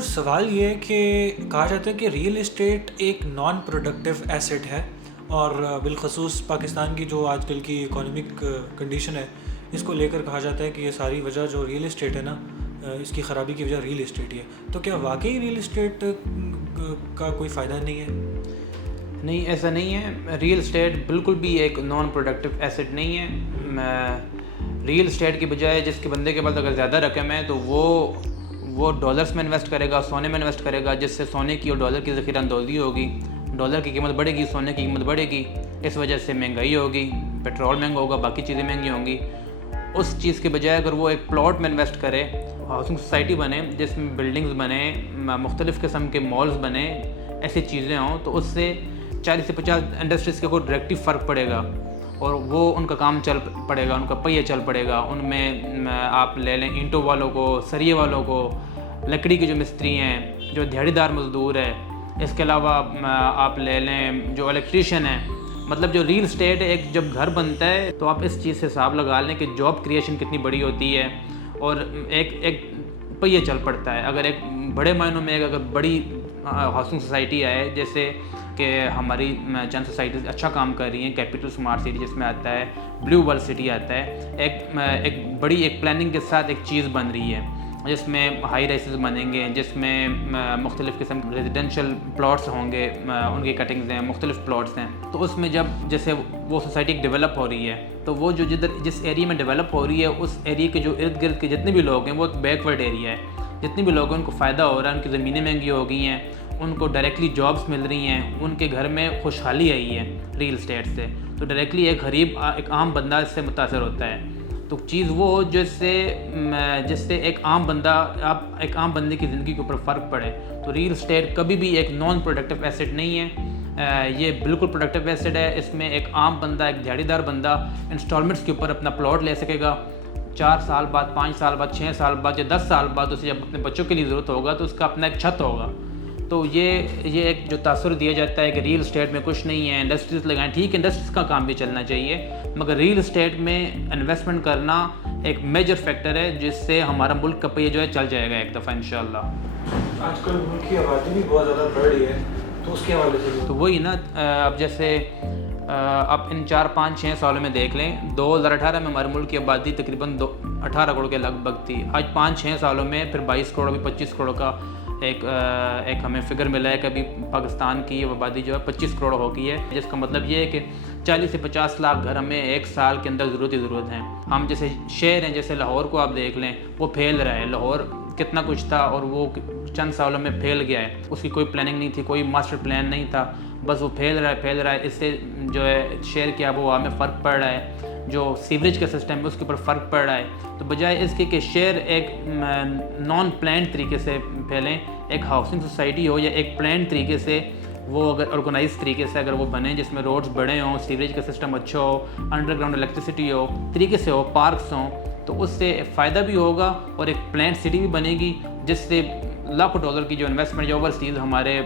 सवाल ये है कि कहा जाता है कि रियल एस्टेट एक नॉन प्रोडक्टिव एसेट है और बिलखसूस पाकिस्तान की जो आजकल की इकोनॉमिक कंडीशन है, इसको लेकर कहा जाता है कि ये सारी वजह जो रियल एस्टेट है ना, इसकी ख़राबी की वजह रियल एस्टेट ही है। तो क्या वाकई रियल एस्टेट का कोई फ़ायदा नहीं है? नहीं, ऐसा नहीं है। रियल एस्टेट बिल्कुल भी एक नॉन प्रोडक्टिव एसेट नहीं है। रियल एस्टेट की बजाय जिसके बंदे के पास अगर ज़्यादा रकम है तो वो डॉलर्स में इन्वेस्ट करेगा, सोने में इन्वेस्ट करेगा, जिससे सोने की और डॉलर की ज़ख़ीरा अंदोज़ी होगी। डॉलर की कीमत बढ़ेगी, सोने की कीमत बढ़ेगी, इस वजह से महंगाई होगी, पेट्रोल महंगा होगा, बाकी चीज़ें महंगी होंगी। उस चीज़ के बजाय अगर वो एक प्लॉट में इन्वेस्ट करे, हाउसिंग सोसाइटी बने जिसमें बिल्डिंग्स बने, मुख्तलिफ़ किस्म के मॉल्स बने, ऐसी चीज़ें हों, तो उससे 40 से 50 इंडस्ट्रीज़ के को डायरेक्टली फ़र्क पड़ेगा और वो उनका काम चल पड़ेगा, उनका पहिया चल पड़ेगा। उनमें आप ले लें ईंटों वालों को, सरिये वालों को, लकड़ी के जो मिस्त्री हैं, जो दिहाड़ीदार मज़दूर है, इसके अलावा आप ले लें जो इलेक्ट्रीशियन है। मतलब जो रियल एस्टेट एक जब घर बनता है तो आप इस चीज़ से हिसाब लगा लें कि जॉब क्रिएशन कितनी बड़ी होती है और एक पहिया चल पड़ता है। अगर एक बड़े मायनों में अगर बड़ी हाउसिंग सोसाइटी आए, जैसे कि हमारी चंद सोसाइटीज़ अच्छा काम कर रही हैं, कैपिटल स्मार्ट सिटी जिसमें आता है, ब्लू वर्ल्ड सिटी आता है, एक बड़ी एक प्लानिंग के साथ एक चीज़ बन रही है जिसमें हाई राइसेस बनेंगे, जिसमें मुख्तलिफ़ किस्म के रेजिडेंशियल प्लॉट्स होंगे, उनकी कटिंग्स हैं, मुख्तलिफ़ प्लॉट्स हैं। तो उसमें जब जैसे वो सोसाइटी डेवलप हो रही है तो वो जो जिस एरिया में डेवलप हो रही है उस एरिया के जो इर्द गिर्द के जितने भी लोग हैं वो बैकवर्ड एरिया है। जितने भी लोग हैं उनको फ़ायदा हो रहा है, उनकी ज़मीनें महंगी हो गई हैं, उनको डायरेक्टली जॉब्स मिल रही हैं, उनके घर में खुशहाली आई है रियल एस्टेट से। तो डायरेक्टली एक गरीब एक आम बंदा इससे मुतासर होता है। तो चीज़ वो जिससे एक आम बंदे की ज़िंदगी के ऊपर फ़र्क पड़े। तो रियल एस्टेट कभी भी एक नॉन प्रोडक्टिव एसेट नहीं है, ये बिल्कुल प्रोडक्टिव एसेट है। इसमें एक आम बंदा, एक दिहाड़ीदार बंदा इंस्टॉलमेंट्स के ऊपर अपना प्लॉट ले सकेगा। 4 साल बाद, 5 साल बाद, 6 साल बाद या 10 साल बाद उसे जब अपने बच्चों के लिए ज़रूरत होगा तो उसका अपना एक छत होगा। तो ये एक जो तासुर दिया जाता है कि रियल एस्टेट में कुछ नहीं है, इंडस्ट्रीज़ लगाएं, ठीक है, इंडस्ट्रीज़ का काम भी चलना चाहिए, मगर रियल एस्टेट में इन्वेस्टमेंट करना एक मेजर फैक्टर है जिससे हमारा मुल्क का पहिया जो है चल जाएगा एक दफ़ा इंशाल्लाह। आजकल मुल्क की आबादी भी बहुत ज़्यादा बढ़ रही है, तो उसके हवाले से तो वही ना, अब जैसे अब इन 4, 5, 6 सालों में देख लें, 2018 में हमारे मुल्क की आबादी तकरीबन 18 करोड़ के लगभग थी। आज 5-6 सालों में फिर 22 करोड़, अभी 25 करोड़ का एक हमें फिगर मिला है कि अभी पाकिस्तान की आबादी जो है 25 करोड़ हो गई है, जिसका मतलब ये है कि 40 से 50 लाख घर हमें एक साल के अंदर ज़रूरत है। हम जैसे शहर हैं, जैसे लाहौर को आप देख लें, वो फैल रहा है। लाहौर कितना कुछ था और वो चंद सालों में फैल गया है। उसकी कोई प्लानिंग नहीं थी, कोई मास्टर प्लान नहीं था, बस वो फैल रहा है। इससे जो है शहर की आबो हवा में फ़र्क पड़ रहा है, जो सीवरेज का सिस्टम है उसके ऊपर फ़र्क पड़ रहा है। तो बजाय इसके कि शहर एक नॉन प्लान तरीके से फैलें, एक हाउसिंग सोसाइटी हो या एक प्लान तरीके से वो अगर ऑर्गेनाइज तरीके से अगर वो बने, जिसमें रोड्स बड़े हों, सीवरेज का सिस्टम अच्छा हो, अंडरग्राउंड इलेक्ट्रिसिटी हो, तरीके से हो, पार्क्स हों, तो उससे फ़ायदा भी होगा और एक प्लान सिटी भी बनेगी, जिससे लाखों डॉलर की जो इन्वेस्टमेंट, जो ओवरसीज़ हमारे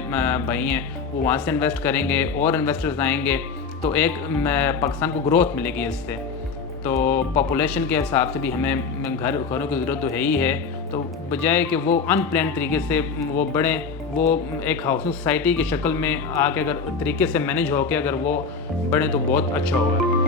भाई हैं वो वहाँ से इन्वेस्ट करेंगे और इन्वेस्टर्स आएंगे, तो एक पाकिस्तान को ग्रोथ मिलेगी इससे। तो पॉपुलेशन के हिसाब से भी हमें घरों की ज़रूरत तो है ही है। तो बजाय कि वो अनप्लान तरीके से वो बढ़ें, वो एक हाउसिंग सोसाइटी की शक्ल में आके अगर तरीके से मैनेज हो के अगर वो बढ़ें तो बहुत अच्छा होगा।